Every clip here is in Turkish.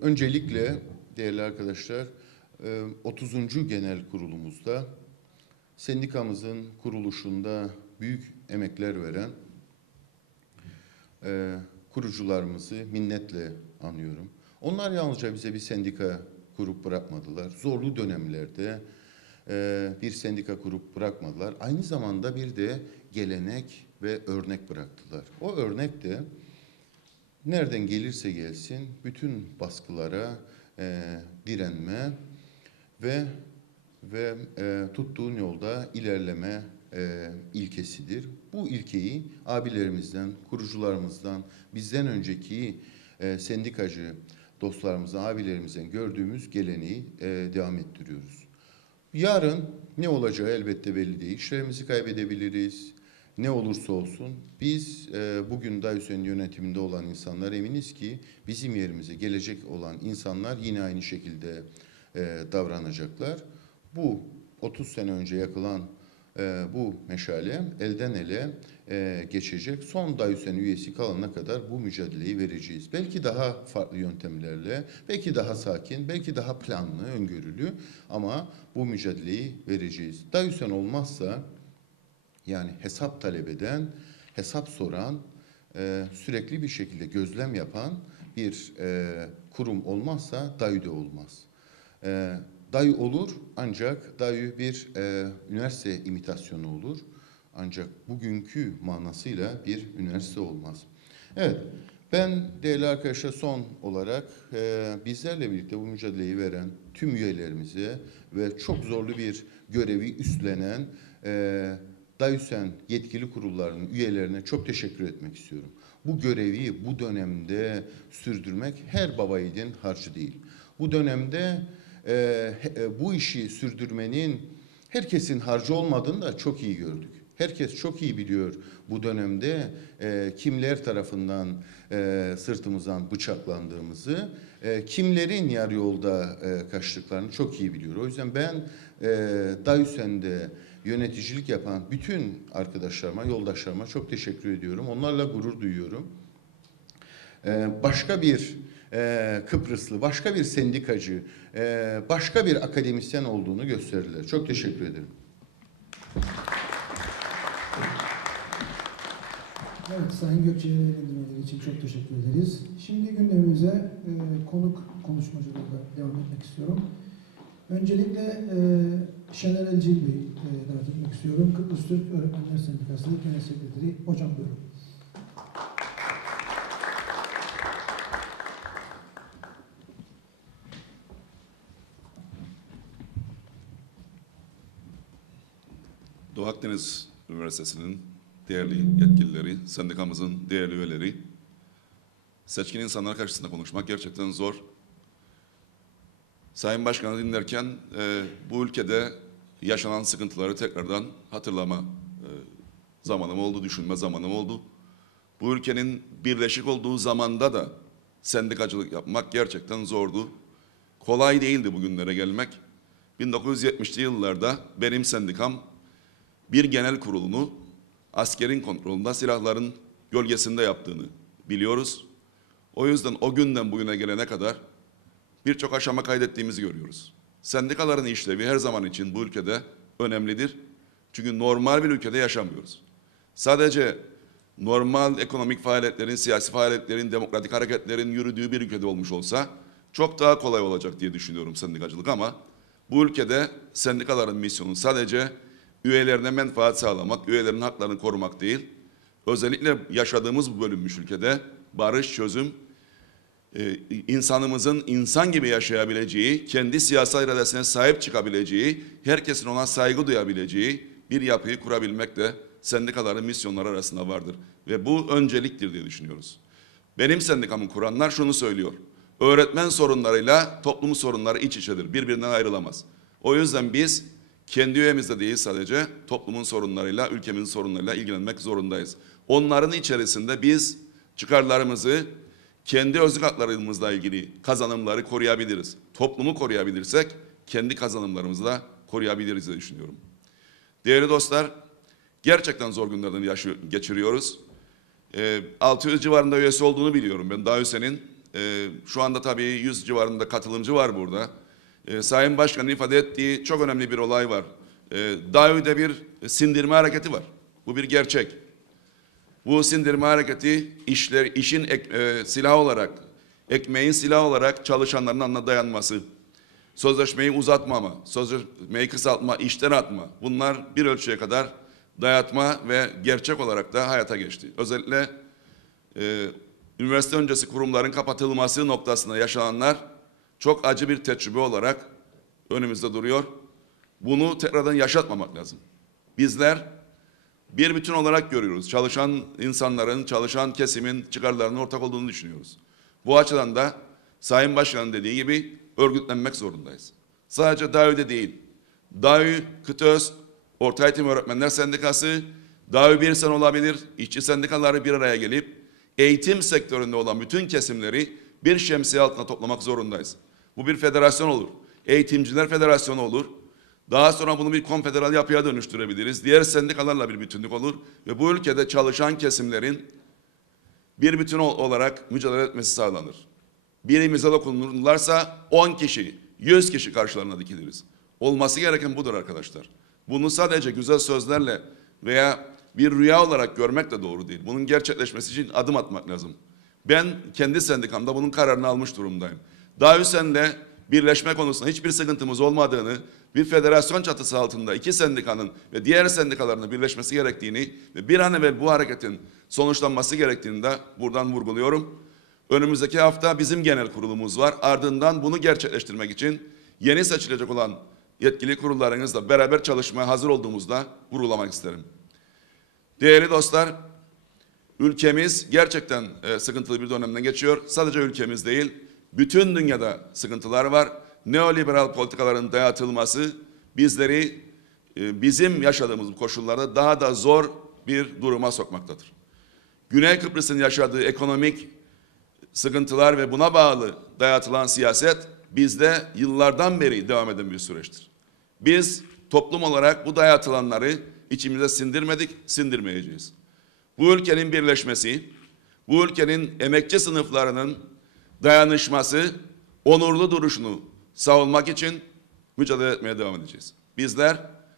Öncelikle değerli arkadaşlar e, 30. genel kurulumuzda sendikamızın kuruluşunda büyük emekler veren e, kurucularımızı minnetle anıyorum. Onlar yalnızca bize bir sendika kurup bırakmadılar. Zorlu dönemlerde e, bir sendika kurup bırakmadılar. Aynı zamanda bir de gelenek ve örnek bıraktılar. O örnek de nereden gelirse gelsin bütün baskılara e, direnme ve ve e, tuttuğun yolda ilerleme e, ilkesidir. Bu ilkeyi abilerimizden, kurucularımızdan, bizden önceki e, sendikacı dostlarımızdan, abilerimizden gördüğümüz geleneği e, devam ettiriyoruz. Yarın ne olacağı elbette belli değil. İşlerimizi kaybedebiliriz. Ne olursa olsun biz e, bugün Dayüsen'in yönetiminde olan insanlar eminiz ki bizim yerimize gelecek olan insanlar yine aynı şekilde e, davranacaklar. Bu 30 sene önce yakılan e, bu meşale elden ele e, geçecek. Son Dayüsen üyesi kalana kadar bu mücadeleyi vereceğiz. Belki daha farklı yöntemlerle, belki daha sakin, belki daha planlı, öngörülü ama bu mücadeleyi vereceğiz. Dayüsen olmazsa yani hesap talep eden, hesap soran, e, sürekli bir şekilde gözlem yapan bir e, kurum olmazsa DAYÜ de olmaz. E, DAYÜ olur ancak DAYÜ bir e, üniversite imitasyonu olur. Ancak bugünkü manasıyla bir üniversite olmaz. Evet, ben değerli arkadaşlar son olarak e, bizlerle birlikte bu mücadeleyi veren tüm üyelerimize ve çok zorlu bir görevi üstlenen e, DAYÜSEN yetkili kurullarının üyelerine çok teşekkür etmek istiyorum. Bu görevi bu dönemde sürdürmek her baba harcı değil. Bu dönemde e, e, bu işi sürdürmenin herkesin harcı olmadığını da çok iyi gördük. Herkes çok iyi biliyor bu dönemde e, kimler tarafından e, sırtımızdan bıçaklandığımızı, e, kimlerin yarı yolda e, kaçtıklarını çok iyi biliyor. O yüzden ben e, Dayüsen'de yöneticilik yapan bütün arkadaşlarıma, yoldaşlarıma çok teşekkür ediyorum. Onlarla gurur duyuyorum. Ee, başka bir e, Kıbrıslı, başka bir sendikacı, e, başka bir akademisyen olduğunu gösterirler. Çok teşekkür ederim. Evet, Sayın Gökçe'ye değerlendirmeleri için çok teşekkür ederiz. Şimdi gündemimize e, konuk konuşmacılarla devam etmek istiyorum. Öncelikle e, Şener Elcil Bey'i e, davet etmek istiyorum. Kıbrıs Türk Öğretmenler Sendikası Genel Sekreteri. Hocam buyurun. Doğu Akdeniz Üniversitesi'nin değerli yetkilileri, sendikamızın değerli üyeleri, seçkin insanlar karşısında konuşmak gerçekten zor. Sayın Başkan'ı dinlerken e, bu ülkede yaşanan sıkıntıları tekrardan hatırlama e, zamanım oldu, düşünme zamanım oldu. Bu ülkenin birleşik olduğu zamanda da sendikacılık yapmak gerçekten zordu. Kolay değildi bugünlere gelmek. 1970'li yıllarda benim sendikam bir genel kurulunu askerin kontrolünde silahların gölgesinde yaptığını biliyoruz. O yüzden o günden bugüne gelene kadar birçok aşama kaydettiğimizi görüyoruz. Sendikaların işlevi her zaman için bu ülkede önemlidir. Çünkü normal bir ülkede yaşamıyoruz. Sadece normal ekonomik faaliyetlerin, siyasi faaliyetlerin, demokratik hareketlerin yürüdüğü bir ülkede olmuş olsa çok daha kolay olacak diye düşünüyorum sendikacılık ama bu ülkede sendikaların misyonu sadece üyelerine menfaat sağlamak, üyelerin haklarını korumak değil. Özellikle yaşadığımız bu bölünmüş ülkede barış, çözüm, e, insanımızın insan gibi yaşayabileceği, kendi siyasal iradesine sahip çıkabileceği, herkesin ona saygı duyabileceği bir yapıyı kurabilmek de sendikaların misyonları arasında vardır. Ve bu önceliktir diye düşünüyoruz. Benim sendikamı kuranlar şunu söylüyor. Öğretmen sorunlarıyla toplumun sorunları iç içedir. Birbirinden ayrılamaz. O yüzden biz kendi üyemizde değil sadece toplumun sorunlarıyla, ülkemizin sorunlarıyla ilgilenmek zorundayız. Onların içerisinde biz çıkarlarımızı kendi özlük haklarımızla ilgili kazanımları koruyabiliriz. Toplumu koruyabilirsek kendi kazanımlarımızı da koruyabiliriz diye düşünüyorum. Değerli dostlar, gerçekten zor günlerden yaşıyor, geçiriyoruz. Ee, 600 civarında üyesi olduğunu biliyorum ben. Daha Hüseyin'in e, şu anda tabii 100 civarında katılımcı var burada. E, Sayın Başkan'ın ifade ettiği çok önemli bir olay var. E, Davü'de bir sindirme hareketi var. Bu bir gerçek. Bu sindirme hareketi işler, işin ek, e, silahı olarak, ekmeğin silahı olarak çalışanların anına dayanması, sözleşmeyi uzatmama, sözleşmeyi kısaltma, işten atma bunlar bir ölçüye kadar dayatma ve gerçek olarak da hayata geçti. Özellikle e, üniversite öncesi kurumların kapatılması noktasında yaşananlar çok acı bir tecrübe olarak önümüzde duruyor. Bunu tekrardan yaşatmamak lazım. Bizler bir bütün olarak görüyoruz. Çalışan insanların, çalışan kesimin çıkarlarının ortak olduğunu düşünüyoruz. Bu açıdan da Sayın Başkan'ın dediği gibi örgütlenmek zorundayız. Sadece DAÜ'de değil. DAÜ, KıTÖZ, Orta Eğitim Öğretmenler Sendikası, DAÜ bir sen olabilir, işçi sendikaları bir araya gelip eğitim sektöründe olan bütün kesimleri bir şemsiye altına toplamak zorundayız. Bu bir federasyon olur. Eğitimciler Federasyonu olur. Daha sonra bunu bir konfederal yapıya dönüştürebiliriz. Diğer sendikalarla bir bütünlük olur ve bu ülkede çalışan kesimlerin bir bütün ol- olarak mücadele etmesi sağlanır. Birimize dokunurlarsa 10 kişi, 100 kişi karşılarına dikiliriz. Olması gereken budur arkadaşlar. Bunu sadece güzel sözlerle veya bir rüya olarak görmek de doğru değil. Bunun gerçekleşmesi için adım atmak lazım. Ben kendi sendikamda bunun kararını almış durumdayım. Daha Hüseyin'le birleşme konusunda hiçbir sıkıntımız olmadığını, bir federasyon çatısı altında iki sendikanın ve diğer sendikaların birleşmesi gerektiğini ve bir an evvel bu hareketin sonuçlanması gerektiğini de buradan vurguluyorum. Önümüzdeki hafta bizim genel kurulumuz var. Ardından bunu gerçekleştirmek için yeni seçilecek olan yetkili kurullarınızla beraber çalışmaya hazır olduğumuzda vurgulamak isterim. Değerli dostlar, ülkemiz gerçekten e, sıkıntılı bir dönemden geçiyor. Sadece ülkemiz değil, bütün dünyada sıkıntılar var. Neoliberal politikaların dayatılması bizleri e, bizim yaşadığımız koşullarda daha da zor bir duruma sokmaktadır. Güney Kıbrıs'ın yaşadığı ekonomik sıkıntılar ve buna bağlı dayatılan siyaset bizde yıllardan beri devam eden bir süreçtir. Biz toplum olarak bu dayatılanları içimize sindirmedik, sindirmeyeceğiz. Bu ülkenin birleşmesi, bu ülkenin emekçi sınıflarının dayanışması, onurlu duruşunu savunmak için mücadele etmeye devam edeceğiz. Bizler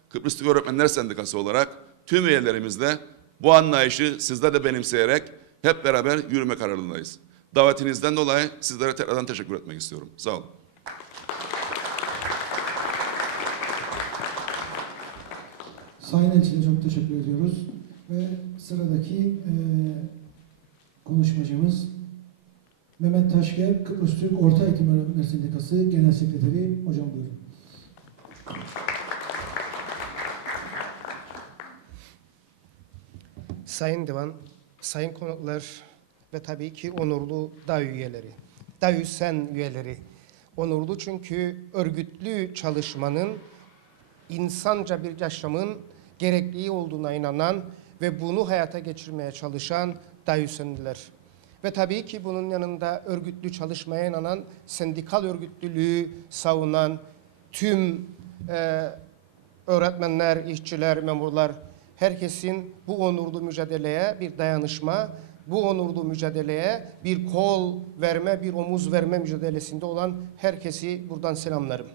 Kıbrıs Türk Öğretmenler Sendikası olarak tüm üyelerimizle bu anlayışı sizler de benimseyerek hep beraber yürüme kararındayız. Davetinizden dolayı sizlere tekrardan teşekkür etmek istiyorum. Sağ olun. Sayın Elçi'ne çok teşekkür ediyoruz. Ve sıradaki e, konuşmacımız Mehmet Taşker, Kıbrıs Türk Orta Eğitim Öğretmenler Sendikası Genel Sekreteri. Hocam buyurun. Sayın Divan, Sayın konuklar ve tabii ki onurlu DAÜ üyeleri, DAÜ sen üyeleri. Onurlu çünkü örgütlü çalışmanın insanca bir yaşamın gerekliği olduğuna inanan ve bunu hayata geçirmeye çalışan DAÜ sendiler. Ve tabii ki bunun yanında örgütlü çalışmaya inanan, sendikal örgütlülüğü savunan tüm e, öğretmenler, işçiler, memurlar, herkesin bu onurlu mücadeleye bir dayanışma, bu onurlu mücadeleye bir kol verme, bir omuz verme mücadelesinde olan herkesi buradan selamlarım.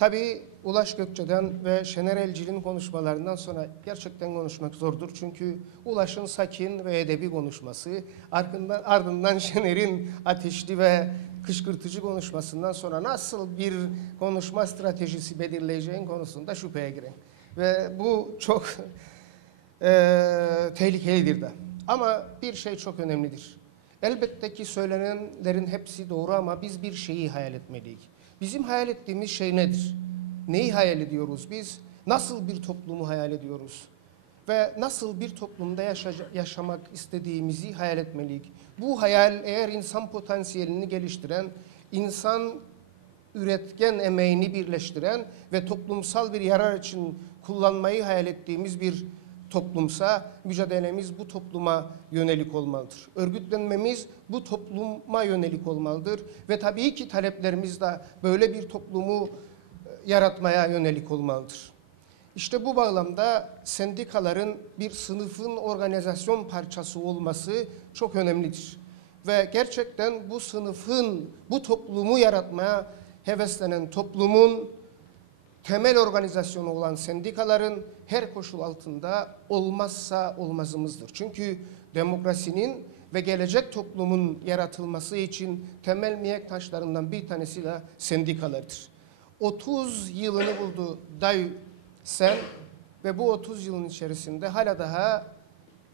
Tabii Ulaş Gökçe'den ve Şener Elcil'in konuşmalarından sonra gerçekten konuşmak zordur. Çünkü Ulaş'ın sakin ve edebi konuşması, ardından, ardından Şener'in ateşli ve kışkırtıcı konuşmasından sonra nasıl bir konuşma stratejisi belirleyeceğin konusunda şüpheye girin. Ve bu çok eee tehlikelidir de. Ama bir şey çok önemlidir. Elbette ki söylenenlerin hepsi doğru ama biz bir şeyi hayal etmeliyiz. Bizim hayal ettiğimiz şey nedir? Neyi hayal ediyoruz biz? Nasıl bir toplumu hayal ediyoruz? Ve nasıl bir toplumda yaşa- yaşamak istediğimizi hayal etmeliyiz. Bu hayal eğer insan potansiyelini geliştiren, insan üretken emeğini birleştiren ve toplumsal bir yarar için kullanmayı hayal ettiğimiz bir toplumsa mücadelemiz bu topluma yönelik olmalıdır. Örgütlenmemiz bu topluma yönelik olmalıdır ve tabii ki taleplerimiz de böyle bir toplumu e, yaratmaya yönelik olmalıdır. İşte bu bağlamda sendikaların bir sınıfın organizasyon parçası olması çok önemlidir. ve gerçekten bu sınıfın, bu toplumu yaratmaya heveslenen toplumun temel organizasyonu olan sendikaların her koşul altında olmazsa olmazımızdır. Çünkü demokrasinin ve gelecek toplumun yaratılması için temel mihenk taşlarından bir tanesi de sendikalardır. 30 yılını buldu Dayı sen ve bu 30 yılın içerisinde hala daha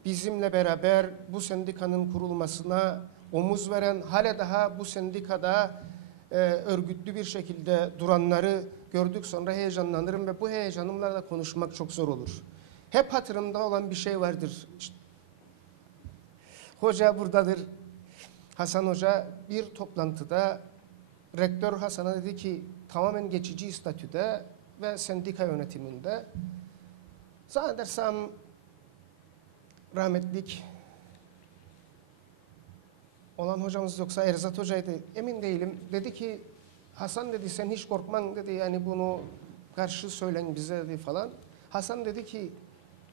bizimle beraber bu sendikanın kurulmasına omuz veren, hala daha bu sendikada e, örgütlü bir şekilde duranları gördük sonra heyecanlanırım ve bu heyecanımla da konuşmak çok zor olur. Hep hatırımda olan bir şey vardır. Hoca buradadır. Hasan Hoca bir toplantıda rektör Hasan'a dedi ki tamamen geçici statüde ve sendika yönetiminde zannedersem rahmetlik olan hocamız yoksa Erzat Hoca'ydı emin değilim. Dedi ki Hasan dedi sen hiç korkman dedi yani bunu karşı söylen bize dedi falan. Hasan dedi ki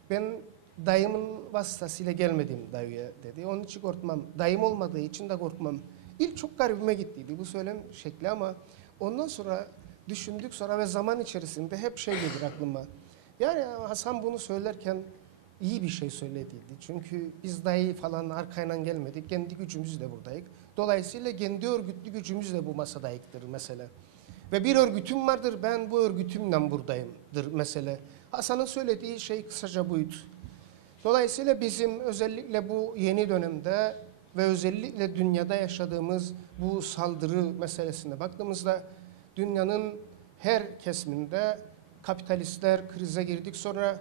ben dayımın vasıtasıyla gelmedim dayıya dedi. Onun için korkmam. Dayım olmadığı için de korkmam. İlk çok garibime gittiydi bu söylem şekli ama ondan sonra düşündük sonra ve zaman içerisinde hep şey gelir aklıma. Yani Hasan bunu söylerken iyi bir şey söylediydi. Çünkü biz dayı falan arkayla gelmedik. Kendi gücümüzle buradayız. Dolayısıyla kendi örgütlü gücümüzle bu masadayıktır mesela. Ve bir örgütüm vardır ben bu örgütümle buradayımdır mesela. Hasan'ın söylediği şey kısaca buydu. Dolayısıyla bizim özellikle bu yeni dönemde ve özellikle dünyada yaşadığımız bu saldırı meselesine baktığımızda dünyanın her kesiminde kapitalistler krize girdik sonra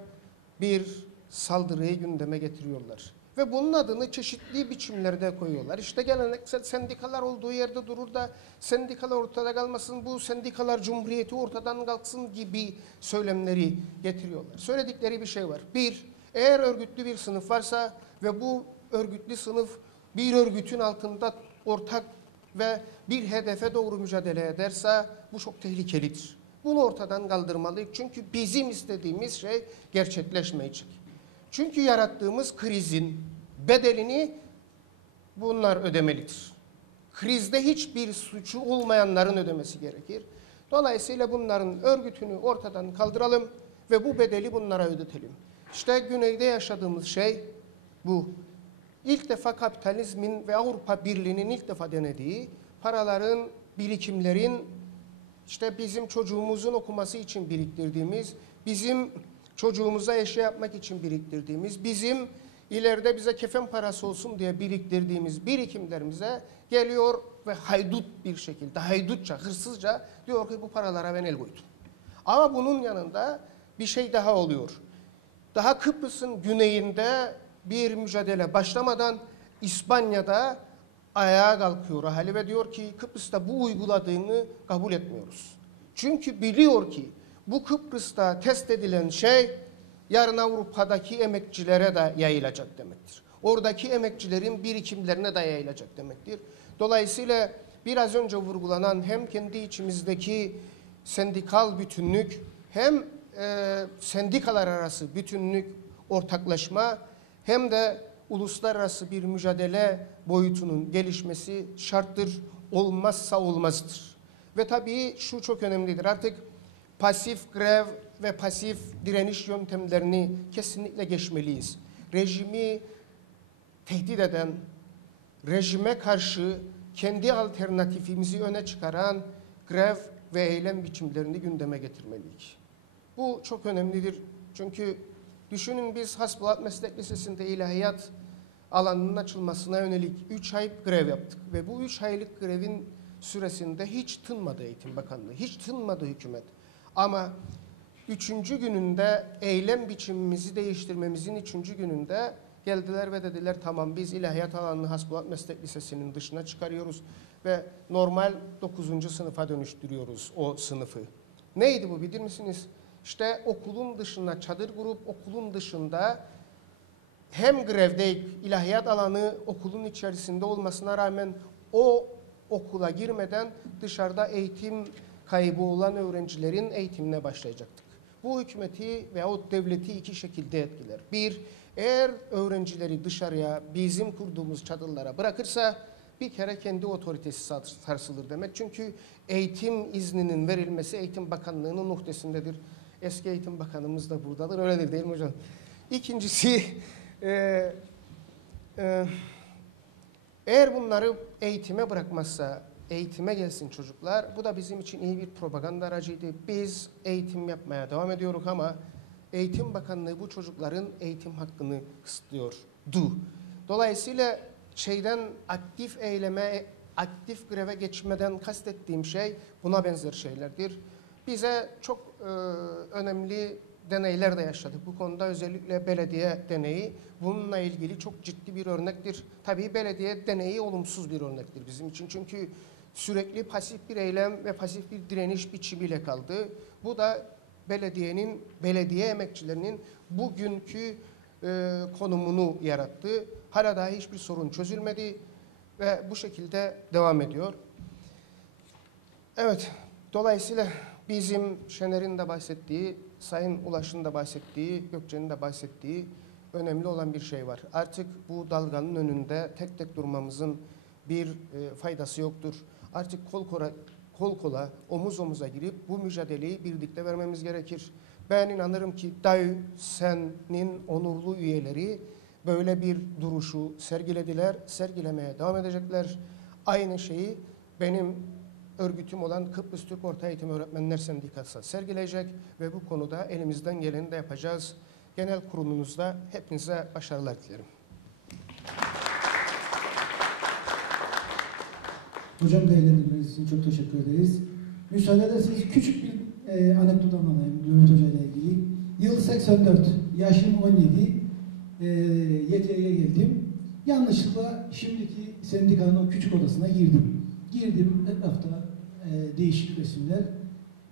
bir saldırıyı gündeme getiriyorlar. Ve bunun adını çeşitli biçimlerde koyuyorlar. İşte geleneksel sendikalar olduğu yerde durur da sendikalar ortada kalmasın, bu sendikalar cumhuriyeti ortadan kalksın gibi söylemleri getiriyorlar. Söyledikleri bir şey var. Bir, eğer örgütlü bir sınıf varsa ve bu örgütlü sınıf bir örgütün altında ortak ve bir hedefe doğru mücadele ederse bu çok tehlikelidir. Bunu ortadan kaldırmalıyız. Çünkü bizim istediğimiz şey gerçekleşmeyecek. Çünkü yarattığımız krizin bedelini bunlar ödemelidir. Krizde hiçbir suçu olmayanların ödemesi gerekir. Dolayısıyla bunların örgütünü ortadan kaldıralım ve bu bedeli bunlara ödetelim. İşte güneyde yaşadığımız şey bu. İlk defa kapitalizmin ve Avrupa Birliği'nin ilk defa denediği paraların, birikimlerin işte bizim çocuğumuzun okuması için biriktirdiğimiz, bizim çocuğumuza eşya yapmak için biriktirdiğimiz, bizim ileride bize kefen parası olsun diye biriktirdiğimiz birikimlerimize geliyor ve haydut bir şekilde, haydutça, hırsızca diyor ki bu paralara ben el koydum. Ama bunun yanında bir şey daha oluyor. Daha Kıbrıs'ın güneyinde bir mücadele başlamadan İspanya'da ayağa kalkıyor ahali ve diyor ki Kıbrıs'ta bu uyguladığını kabul etmiyoruz. Çünkü biliyor ki bu Kıbrıs'ta test edilen şey yarın Avrupa'daki emekçilere de yayılacak demektir. Oradaki emekçilerin birikimlerine de yayılacak demektir. Dolayısıyla biraz önce vurgulanan hem kendi içimizdeki sendikal bütünlük hem e, sendikalar arası bütünlük, ortaklaşma hem de uluslararası bir mücadele boyutunun gelişmesi şarttır, olmazsa olmazdır. Ve tabii şu çok önemlidir. Artık pasif grev ve pasif direniş yöntemlerini kesinlikle geçmeliyiz. Rejimi tehdit eden, rejime karşı kendi alternatifimizi öne çıkaran grev ve eylem biçimlerini gündeme getirmeliyiz. Bu çok önemlidir. Çünkü düşünün biz Hasbulat Meslek Lisesi'nde ilahiyat alanının açılmasına yönelik 3 ay grev yaptık. Ve bu 3 aylık grevin süresinde hiç tınmadı Eğitim Bakanlığı, hiç tınmadı hükümet. Ama üçüncü gününde eylem biçimimizi değiştirmemizin üçüncü gününde geldiler ve dediler tamam biz ilahiyat alanını Hasbulat Meslek Lisesi'nin dışına çıkarıyoruz ve normal 9. sınıfa dönüştürüyoruz o sınıfı. Neydi bu bilir misiniz? İşte okulun dışına çadır kurup okulun dışında hem grevdeyik, ilahiyat alanı okulun içerisinde olmasına rağmen o okula girmeden dışarıda eğitim kaybı olan öğrencilerin eğitimine başlayacaktık. Bu hükümeti veyahut devleti iki şekilde etkiler. Bir, eğer öğrencileri dışarıya bizim kurduğumuz çadırlara bırakırsa bir kere kendi otoritesi sars- sarsılır demek. Çünkü eğitim izninin verilmesi Eğitim Bakanlığı'nın noktesindedir. Eski Eğitim Bakanımız da buradadır. Öyledir değil mi hocam? İkincisi e, e, eğer bunları eğitime bırakmazsa, eğitime gelsin çocuklar, bu da bizim için iyi bir propaganda aracıydı. Biz eğitim yapmaya devam ediyoruz ama Eğitim Bakanlığı bu çocukların eğitim hakkını kısıtlıyordu. Dolayısıyla şeyden aktif eyleme, aktif greve geçmeden kastettiğim şey buna benzer şeylerdir. Bize çok e, önemli deneyler de yaşadık. Bu konuda özellikle belediye deneyi bununla ilgili çok ciddi bir örnektir. Tabii belediye deneyi olumsuz bir örnektir bizim için. Çünkü sürekli pasif bir eylem ve pasif bir direniş biçimiyle kaldı. Bu da belediyenin, belediye emekçilerinin bugünkü e, konumunu yarattı. Hala daha hiçbir sorun çözülmedi ve bu şekilde devam ediyor. Evet, dolayısıyla bizim Şener'in de bahsettiği, Sayın Ulaş'ın da bahsettiği, Gökçe'nin de bahsettiği önemli olan bir şey var. Artık bu dalganın önünde tek tek durmamızın bir e, faydası yoktur. Artık kol kola, kol kola, omuz omuza girip bu mücadeleyi birlikte vermemiz gerekir. Ben inanırım ki DAÜ senin onurlu üyeleri böyle bir duruşu sergilediler, sergilemeye devam edecekler. Aynı şeyi benim örgütüm olan Kıbrıs Türk Orta Eğitim Öğretmenler Sendikası sergileyecek ve bu konuda elimizden geleni de yapacağız. Genel kurulunuzda hepinize başarılar dilerim. Hocam değerlendirmeniz için çok teşekkür ederiz. Müsaade ederseniz küçük bir e, anekdot anlatayım Mehmet Hoca ile ilgili. Yıl 84, yaşım 17, e, YT'ye geldim. Yanlışlıkla şimdiki sendikanın o küçük odasına girdim. Girdim, etrafta e, değişik resimler.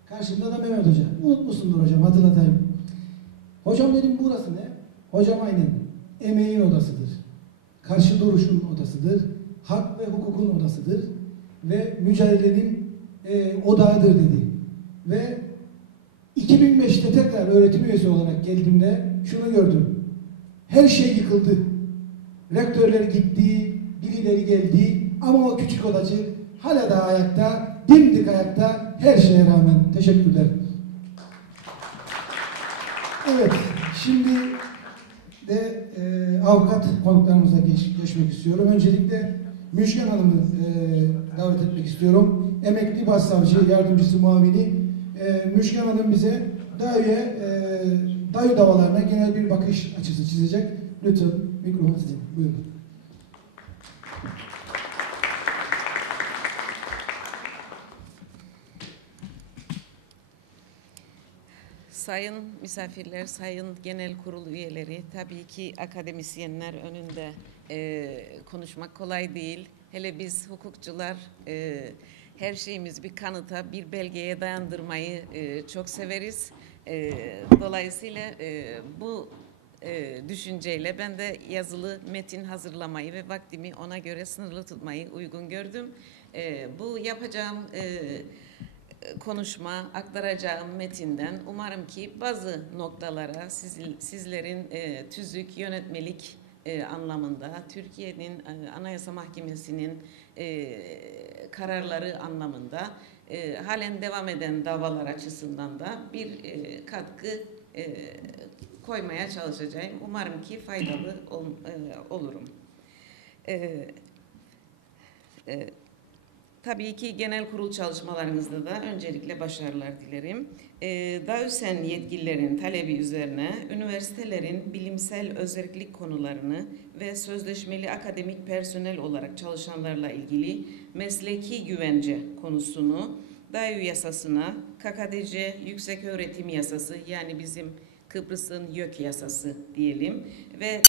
Karşımda da Mehmet Hoca. Unutmuşsundur hocam, hatırlatayım. Hocam dedim burası ne? Hocam aynen. Emeğin odasıdır. Karşı duruşun odasıdır. Hak ve hukukun odasıdır. Ve mücadelenin e, odağıdır dedi. Ve 2005'te tekrar öğretim üyesi olarak geldiğimde şunu gördüm. Her şey yıkıldı. Rektörler gitti, birileri geldi ama o küçük odacı hala da ayakta, dimdik ayakta her şeye rağmen. Teşekkürler. Evet, şimdi de e, avukat konuklarımıza geç, geçmek istiyorum. Öncelikle Müjgan Hanım'ı e, davet etmek istiyorum. Emekli Başsavcı Yardımcısı Muavini e, Müjgan Hanım bize DAYÜ'ye, e, DAYÜ davalarına genel bir bakış açısı çizecek. Lütfen mikrofon sizin. Buyurun. Sayın misafirler, sayın genel kurul üyeleri, tabii ki akademisyenler önünde e, konuşmak kolay değil. Hele biz hukukçular e, her şeyimiz bir kanıta, bir belgeye dayandırmayı e, çok severiz. E, dolayısıyla e, bu e, düşünceyle ben de yazılı metin hazırlamayı ve vaktimi ona göre sınırlı tutmayı uygun gördüm. E, bu yapacağım e, konuşma, aktaracağım metinden umarım ki bazı noktalara siz, sizlerin e, tüzük, yönetmelik e, anlamında, Türkiye'nin e, Anayasa Mahkemesi'nin e, kararları anlamında e, halen devam eden davalar açısından da bir e, katkı e, koymaya çalışacağım. Umarım ki faydalı ol, e, olurum. E, e, Tabii ki genel kurul çalışmalarınızda da öncelikle başarılar dilerim. Ee, DAÜSEN yetkililerin talebi üzerine üniversitelerin bilimsel özellik konularını ve sözleşmeli akademik personel olarak çalışanlarla ilgili mesleki güvence konusunu DAÜ yasasına, KKDC Yüksek Öğretim Yasası yani bizim Kıbrıs'ın YÖK yasası diyelim ve